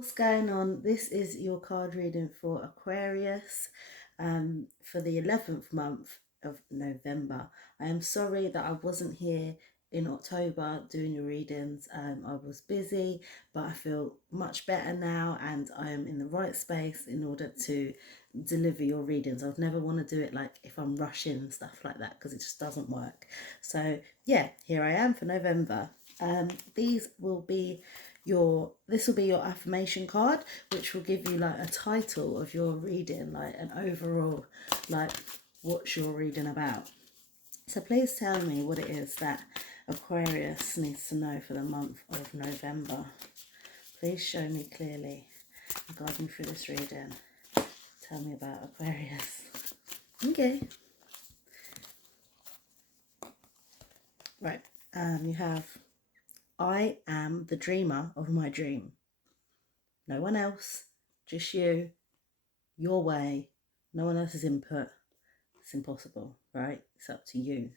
What's going on? This is your card reading for Aquarius for the 11th month of November. I am sorry that I wasn't here in October doing your readings. I was busy, but I feel much better now and I am in the right space in order to deliver your readings. I'd never want to do it like if I'm rushing and stuff like that because it just doesn't work. So yeah, here I am for November. These will be this will be your affirmation card, which will give you like a title of your reading, like an overall, like what's your reading about. So please tell me what it is that Aquarius needs to know for the month of November. Please show me clearly and guide me through this reading. Tell me about Aquarius. Okay. Right. You have, I am the dreamer of my dream. No one else, just you, your way, no one else's input. It's impossible, right? It's up to you.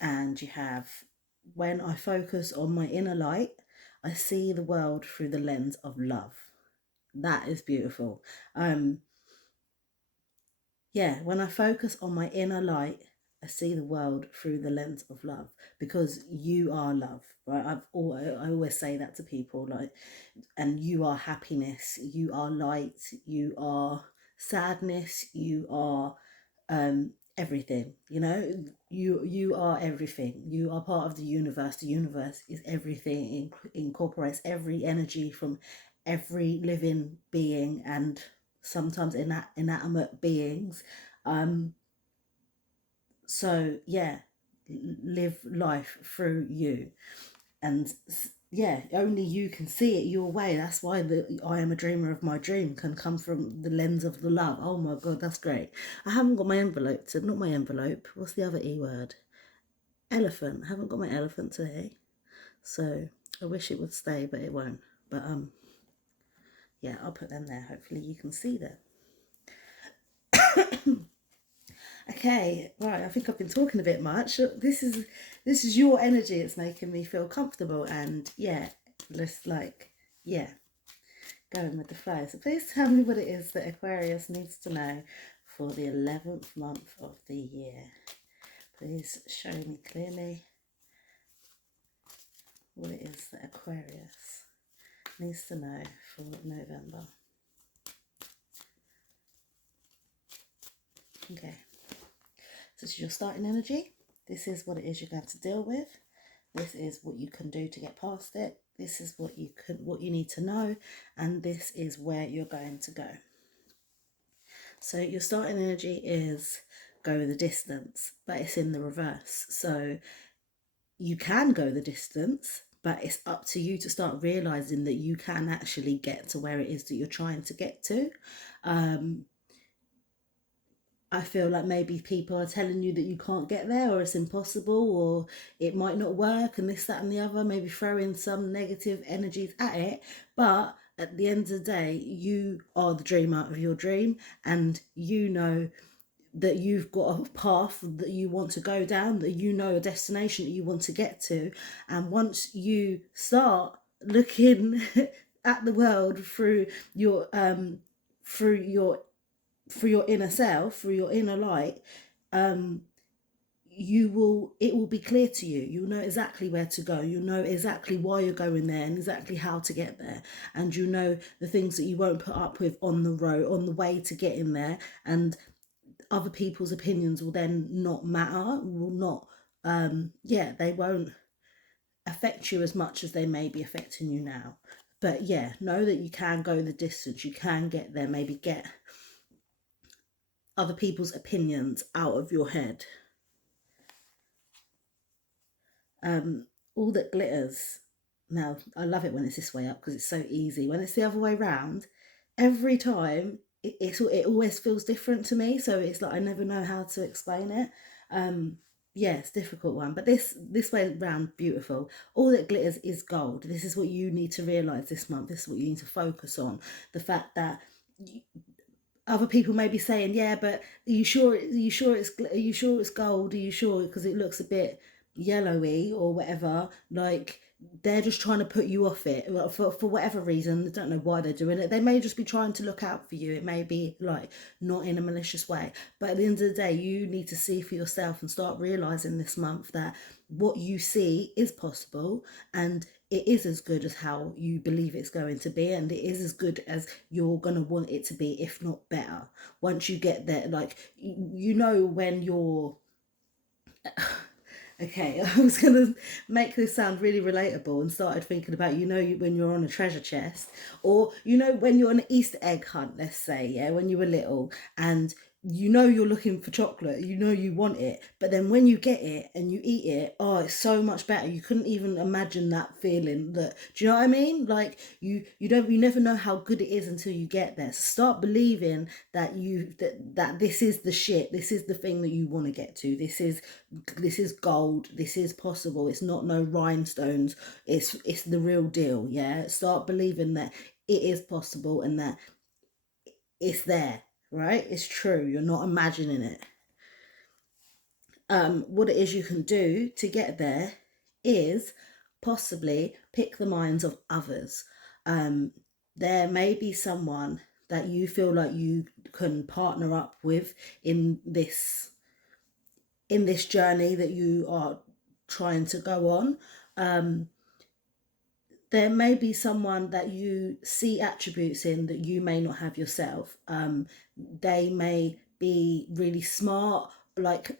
And you have, when I focus on my inner light, I see the world through the lens of love. That is beautiful. Yeah, when I focus on my inner light, I see the world through the lens of love, because you are love, right? I always say that to people, like, and you are happiness, you are light, you are sadness, you are everything. You know, you are everything. You are part of the universe. The universe is everything. It incorporates every energy from every living being and sometimes inanimate beings. So yeah, live life through you, and yeah, only you can see it your way. That's why the I am a dreamer of my dream can come from the lens of the love. Oh my god, that's great. I haven't got my envelope not my envelope, what's the other E word? Elephant. I haven't got my elephant today, so I wish it would stay, but it won't. But yeah, I'll put them there. Hopefully you can see them. Okay, right. I think I've been talking a bit much. This is your energy. It's making me feel comfortable, and yeah, just like yeah, going with the flow. So please tell me what it is that Aquarius needs to know for the 11th month of the year. Please show me clearly what it is that Aquarius needs to know for November. Okay. So this is your starting energy. This is what it is you're going to deal with. This is what you can do to get past it. This is what you need to know, and this is where you're going to go. So your starting energy is go the distance, but it's in the reverse. So you can go the distance, but it's up to you to start realizing that you can actually get to where it is that you're trying to get to. I feel like maybe people are telling you that you can't get there, or it's impossible, or it might not work, and this, that, and the other, maybe throwing some negative energies at it. But at the end of the day, you are the dreamer of your dream, and you know that you've got a path that you want to go down, that you know a destination that you want to get to. And once you start looking at the world through your through your inner self, through your inner light, it will be clear to you. You'll know exactly where to go. You'll know exactly why you're going there and exactly how to get there. And you know the things that you won't put up with on the road, on the way to getting there. And other people's opinions will then not matter, will not, they won't affect you as much as they may be affecting you now. But yeah, know that you can go the distance. You can get there, maybe get other people's opinions out of your head. All that glitters. Now, I love it when it's this way up because it's so easy. When it's the other way round, every time it always feels different to me. So it's like I never know how to explain it. Yeah, it's a difficult one, but this way round, beautiful. All that glitters is gold. This is what you need to realize this month. This is what you need to focus on. The fact that other people may be saying, yeah, but are you sure it's gold? Are you sure? Because it looks a bit yellowy or whatever, like they're just trying to put you off it for whatever reason. I don't know why they're doing it. They may just be trying to look out for you. It may be like not in a malicious way, but at the end of the day, you need to see for yourself and start realizing this month that what you see is possible, and it is as good as how you believe it's going to be, and it is as good as you're going to want it to be, if not better, once you get there. Like, you know, when you're okay, I was going to make this sound really relatable and started thinking about, you know, when you're on a treasure chest, or, you know, when you're on an Easter egg hunt, let's say, yeah, when you were little, and you know you're looking for chocolate, you know you want it, but then when you get it and you eat it, oh, it's so much better. You couldn't even imagine that feeling. That, do you know what I mean? Like, you never know how good it is until you get there. So start believing that that this is the shit. This is the thing that you want to get to. This is gold. This is possible. It's not no rhinestones. It's the real deal. Yeah. Start believing that it is possible and that it's there. Right? It's true. You're not imagining it. What it is you can do to get there is possibly pick the minds of others. Um, there may be someone that you feel like you can partner up with in this journey that you are trying to go on. There may be someone that you see attributes in that you may not have yourself. They may be really smart, like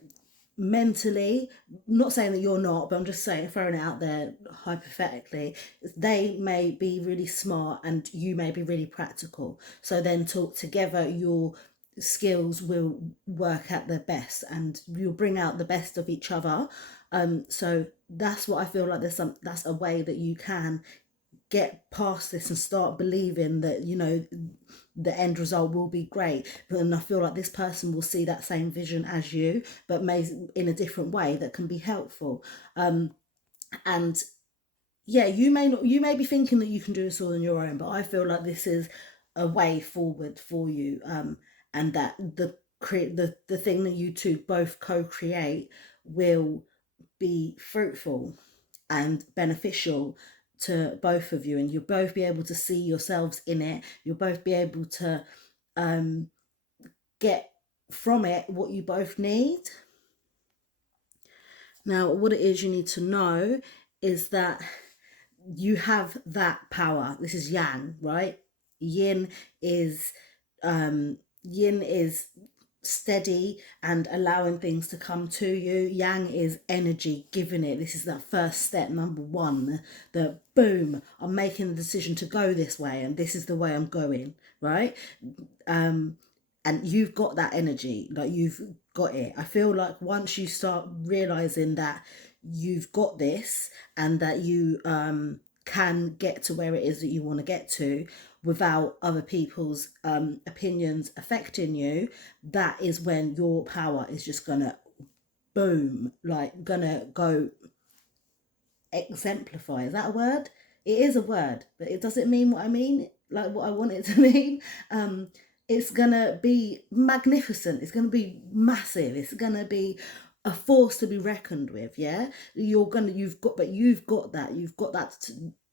mentally, not saying that you're not, but I'm just saying, throwing it out there hypothetically, they may be really smart and you may be really practical. So then talk together, your skills will work at their best and you'll bring out the best of each other. So that's what I feel like that's a way that you can get past this and start believing that, you know, the end result will be great. And I feel like this person will see that same vision as you, but may in a different way that can be helpful. And yeah, you may be thinking that you can do this all on your own, but I feel like this is a way forward for you. And that the thing that you two both co-create will be fruitful and beneficial to both of you, and you'll both be able to see yourselves in it. You'll both be able to get from it what you both need. Now, what it is you need to know is that you have that power. This is yang, right? Yin is yin is steady and allowing things to come to you. Yang is energy, giving it. This is that first step, number one. The boom, I'm making the decision to go this way, and this is the way I'm going, right? And you've got that energy, like you've got it. I feel like once you start realizing that you've got this and that you can get to where it is that you want to get to without other people's opinions affecting you, that is when your power is just gonna boom, like gonna go exemplify. Is that a word? It is a word, but it doesn't mean what I mean, like what I want it to mean. It's gonna be magnificent. It's gonna be massive. It's gonna be a force to be reckoned with. Yeah, you've got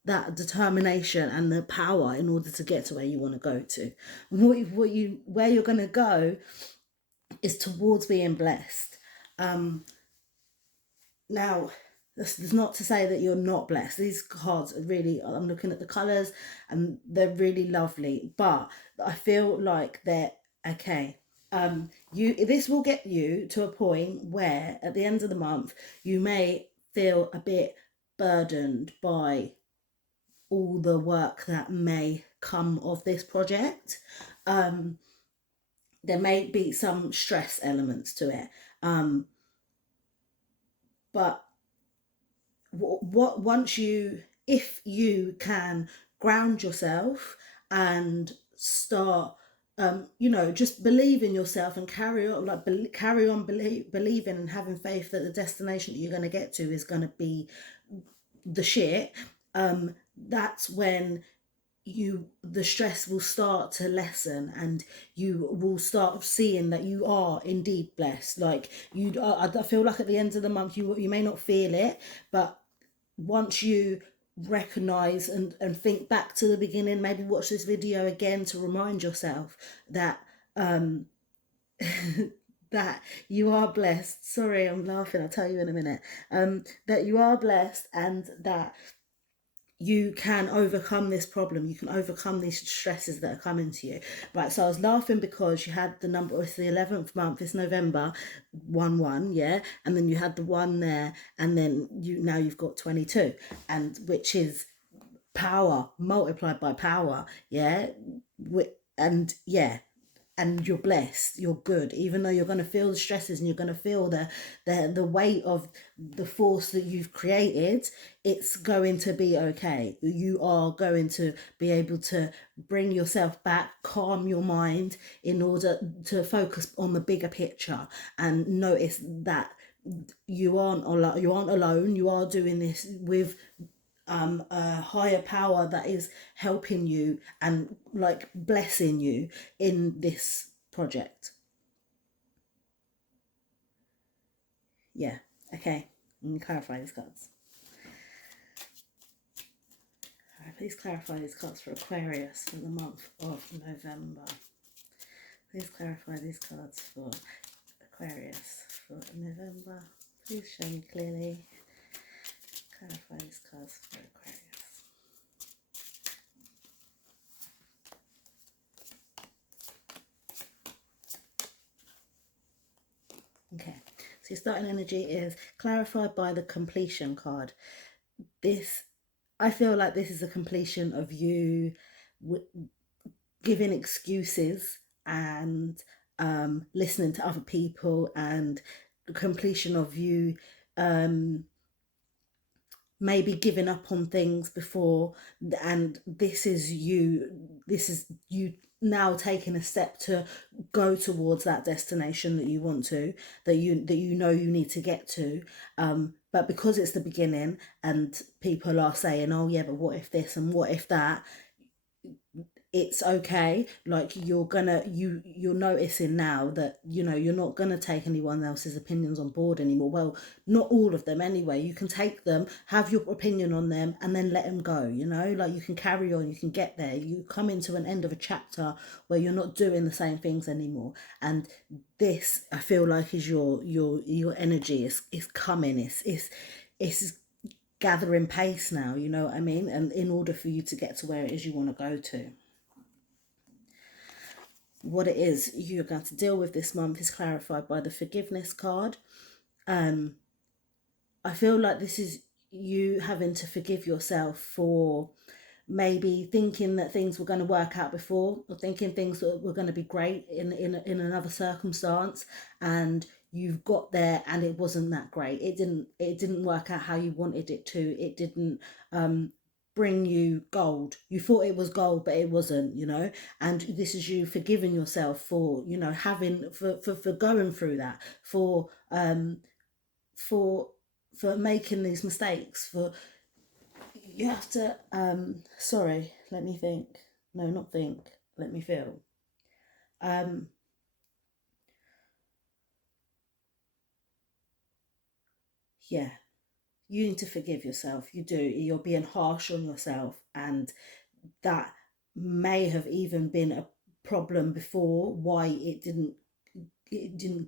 that determination and the power in order to get to where you want to go to. Where you're gonna go is towards being blessed. Now, this is not to say that you're not blessed. These cards are really, I'm looking at the colours and they're really lovely, but I feel like they're okay. This will get you to a point where at the end of the month you may feel a bit burdened by all the work that may come of this project. There may be some stress elements to it, but if you can ground yourself and start just believe in yourself and carry on believing and having faith that the destination that you're going to get to is going to be the shit. That's when the stress will start to lessen, and you will start seeing that you are indeed blessed. Like, I feel like at the end of the month, you may not feel it, but once you recognize and think back to the beginning, maybe watch this video again to remind yourself that that you are blessed. Sorry, I'm laughing, I'll tell you in a minute. That you are blessed, and that you can overcome this problem. You can overcome these stresses that are coming to you. Right, so I was laughing because you had the number, it's the 11th month, it's November 1-1, yeah, and then you had the 1 there, and then now you've got 22, and which is power multiplied by power, yeah. And yeah, and you're blessed, you're good, even though you're going to feel the stresses and you're going to feel the weight of the force that you've created. It's going to be okay. You are going to be able to bring yourself back, calm your mind in order to focus on the bigger picture, and notice that you aren't alone. You are doing this with a higher power that is helping you and like blessing you in this project. Yeah, okay. Let me clarify these cards. All right, please clarify these cards for Aquarius for the month of November. Please clarify these cards for Aquarius for November. Please show me clearly. Clarify these cards for Aquarius. Okay, so your starting energy is clarified by the completion card. This, I feel like this is a completion of you giving excuses and listening to other people, and the completion of you maybe giving up on things before, and this is you now taking a step to go towards that destination that you want to, that you know you need to get to, but because it's the beginning and people are saying, oh yeah, but what if this and what if that, it's okay. Like, you're noticing now that you're not gonna take anyone else's opinions on board anymore. Well, not all of them anyway. You can take them, have your opinion on them, and then let them go. Like, you can carry on, you can get there. You come into an end of a chapter where you're not doing the same things anymore, and this, I feel like, is your energy is coming. It's gathering pace now, you know what I mean? And in order for you to get to where it is you want to go to, what it is you're going to deal with this month is clarified by the forgiveness card. I feel like this is you having to forgive yourself for maybe thinking that things were going to work out before, or thinking things were going to be great in another circumstance, and you've got there and it wasn't that great. It didn't work out how you wanted it to. It didn't bring you gold. You thought it was gold, but it wasn't, and this is you forgiving yourself for having for going through that, for for making these mistakes. For you have to sorry, let me think. No, not think, let me feel. Yeah, you need to forgive yourself. You do. You're being harsh on yourself, and that may have even been a problem before, why it didn't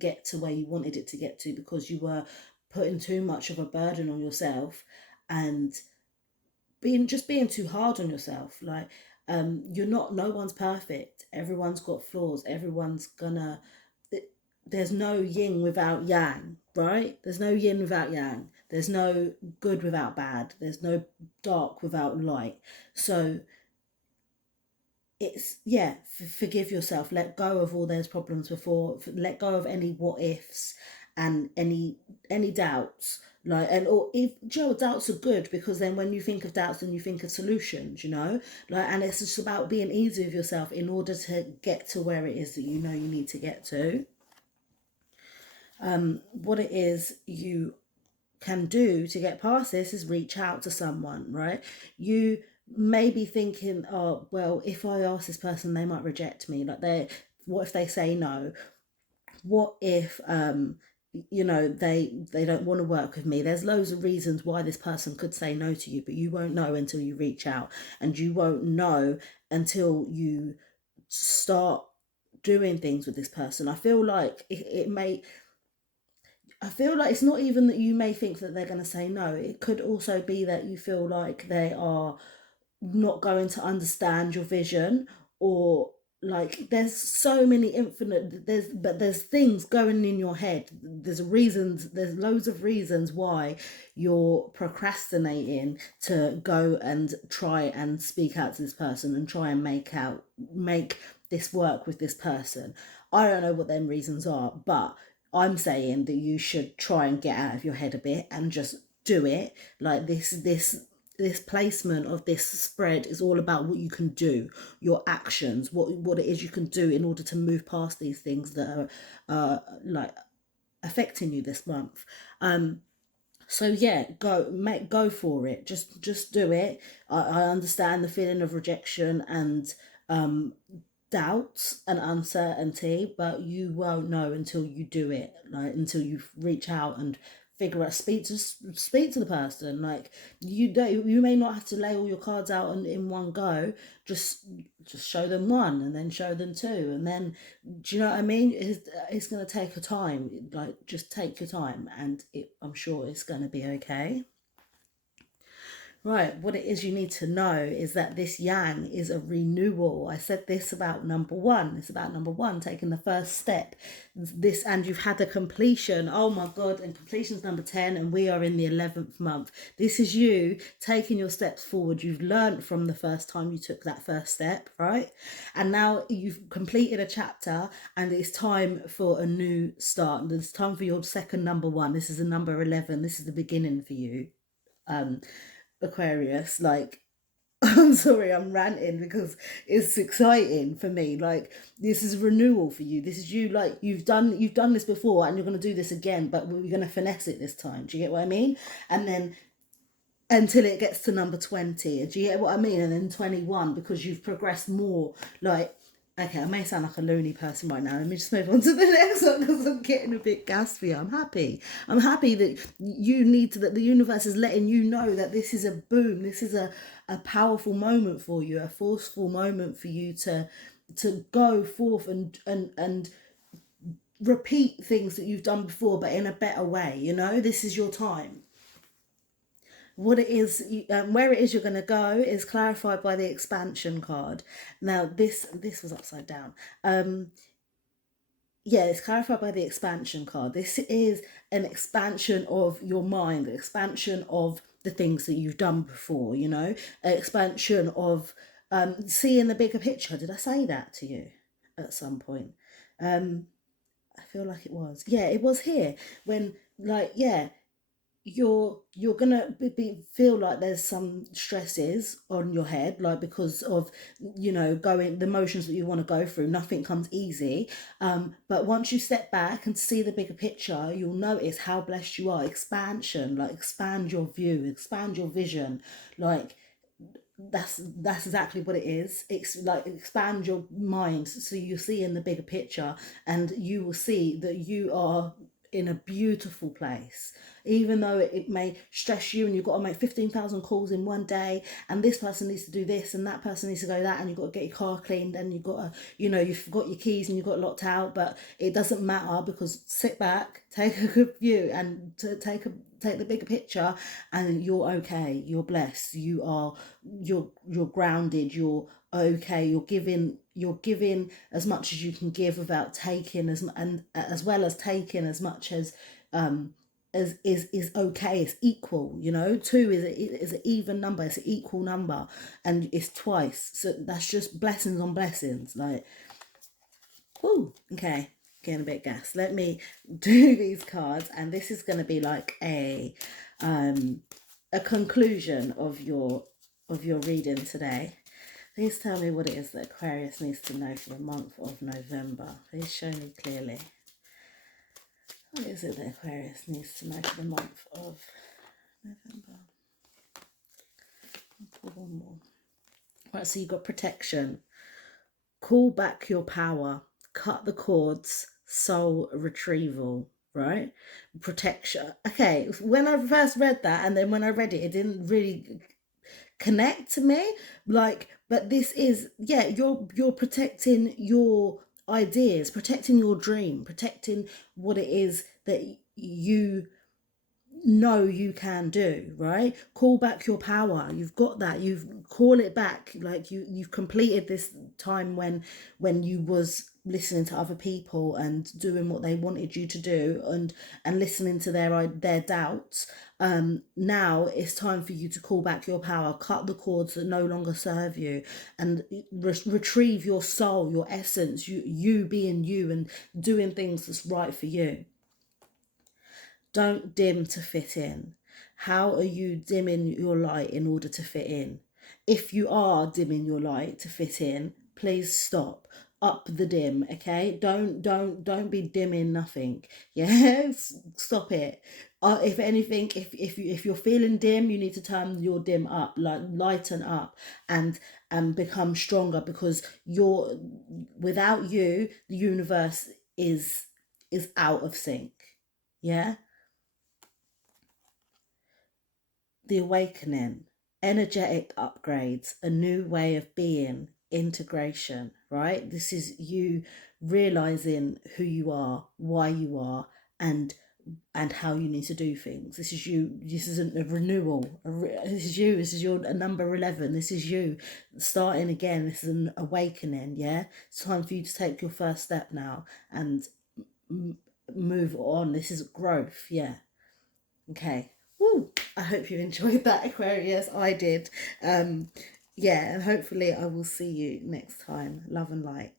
get to where you wanted it to get to, because you were putting too much of a burden on yourself, and being too hard on yourself. Like, you're not, no one's perfect, everyone's got flaws, everyone's gonna, there's no yin without yang, right? There's no yin without yang, there's no good without bad, there's no dark without light. So it's, yeah, forgive yourself, let go of all those problems before, let go of any what ifs and any doubts. Like, and or if Joe, doubts are good, because then when you think of doubts, then you think of solutions, like, and it's just about being easy with yourself in order to get to where it is that you need to get to. What it is you can do to get past this is reach out to someone, right? You maybe thinking, oh well, if I ask this person, they might reject me. Like, what if they say no? What if they don't want to work with me? There's loads of reasons why this person could say no to you, but you won't know until you reach out, and you won't know until you start doing things with this person. I feel like it's not even that you may think that they're going to say no. It could also be that you feel like they are not going to understand your vision, or like there's so many infinite there's things going in your head. There's loads of reasons why you're procrastinating to go and try and speak out to this person and try and make this work with this person. I don't know what them reasons are, but I'm saying that you should try and get out of your head a bit and just do it. Like, this placement of this spread is all about what you can do, your actions, what it is you can do in order to move past these things that are like affecting you this month. So yeah, go for it. Just do it. I understand the feeling of rejection and um doubts and uncertainty, but you won't know until you do it. Like, until you reach out and figure out, speak to the person. Like, you may not have to lay all your cards out in one go. Just show them one, and then show them two, and then, do you know what I mean? It's going to take a time. Like, just take your time, and I'm sure it's going to be okay. Right, what it is you need to know is that this yang is a renewal. I said this about number one. It's about number one, taking the first step. And you've had a completion. Oh my God, and completion's number 10, and we are in the 11th month. This is you taking your steps forward. You've learned from the first time you took that first step, right? And now you've completed a chapter, and it's time for a new start. It's time for your second number one. This is a number 11. This is the beginning for you. Aquarius, like, I'm sorry, I'm ranting because it's exciting for me. Like, this is renewal for you. This is you, like, you've done this before, and you're going to do this again, but we're going to finesse it this time. Do you get what I mean? And then until it gets to number 20. Do you get what I mean? And then 21, because you've progressed more. Like, okay, I may sound like a loony person right now. Let me just move on to the next one, because I'm getting a bit gaspy. I'm happy. I'm happy that that the universe is letting you know that this is a boom. This is a powerful moment for you, a forceful moment for you to go forth and repeat things that you've done before, but in a better way. This is your time. What it is, where it is you're going to go is clarified by the expansion card. Now, this was upside down. Yeah, it's clarified by the expansion card. This is an expansion of your mind, an expansion of the things that you've done before, an expansion of seeing the bigger picture. Did I say that to you at some point? I feel like it was. Yeah, it was here when, like, yeah, you're gonna feel like there's some stresses on your head, like, because of going the motions that you want to go through. Nothing comes easy, but once you step back and see the bigger picture, you'll notice how blessed you are. Expansion, like, expand your view, expand your vision. Like, that's exactly what it is. It's like, expand your mind so you see in the bigger picture, and you will see that you are in a beautiful place. Even though it may stress you, and you've got to make 15,000 calls in one day, and this person needs to do this, and that person needs to go that, and you've got to get your car cleaned, and you've got to, you've forgot your keys and you've got locked out, but it doesn't matter, because sit back, take a good view, and take the bigger picture, and you're okay. You're blessed. You're grounded. You're okay. You're giving as much as you can give without taking, as well as taking as much as is okay. It's equal. Two is an even number. It's an equal number, and it's twice. So that's just blessings on blessings. Like, whoo, okay, getting a bit gas. Let me do these cards, and this is going to be like a conclusion of your reading today. Please tell me what it is that Aquarius needs to know for the month of November. Please show me clearly. What is it that Aquarius needs to know for the month of November? I'll pull one more. Right, so you've got protection. Call back your power. Cut the cords. Soul retrieval. Right? Protection. Okay, when I first read that, and then when I read it, it didn't really connect to me. Like, but this is, yeah, you're protecting your ideas, protecting your dream, protecting what it is that you know you can do, right? Call back your power. You've got that. You've call it back. Like you've completed this time when you was listening to other people and doing what they wanted you to do, and listening to their doubts. Now it's time for you to call back your power, cut the cords that no longer serve you, and retrieve your soul, your essence, you being you, and doing things that's right for you. Don't dim to fit in. How are you dimming your light in order to fit in? If you are dimming your light to fit in, please stop. Up the dim, okay? Don't be dimming nothing. Yes, stop it. If anything, if you're feeling dim, you need to turn your dim up, like lighten up, and become stronger, because you're without you, the universe is out of sync. Yeah. The awakening, energetic upgrades, a new way of being, integration, right? This is you realizing who you are, why you are, and how you need to do things. This is you. This isn't a renewal. This is you. This is your number 11. This is you starting again. This is an awakening. Yeah, it's time for you to take your first step now and move on. This is growth. Yeah. Okay. Woo. I hope you enjoyed that, Aquarius. I did. Yeah, and hopefully I will see you next time. Love and light.